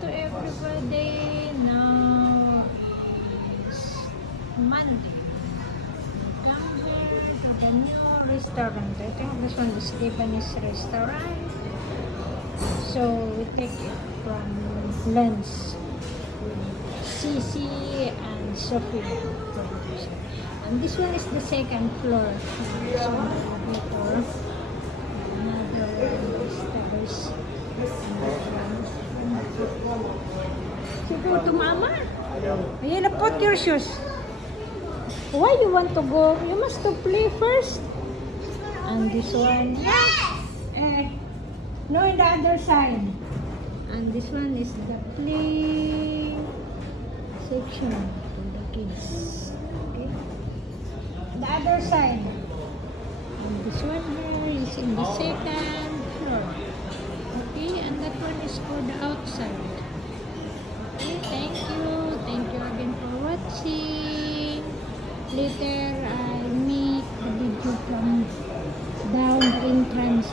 to everybody. Now Monday. Come here to the new restaurant. I think this one is Lebanese restaurant. So we take it from Lens, Cici and Sophie. And this one is the second floor. So go to Mama. Ayala, put your shoes. Why you want to go? You must to play first. And this one. No, in the other side. And this one is the play section for the kids. Okay. The other side. And this one here is in the second floor. Okay, and that one is for the outside. Okay, thank you. Thank you again for watching. Later, I make the video from down entrance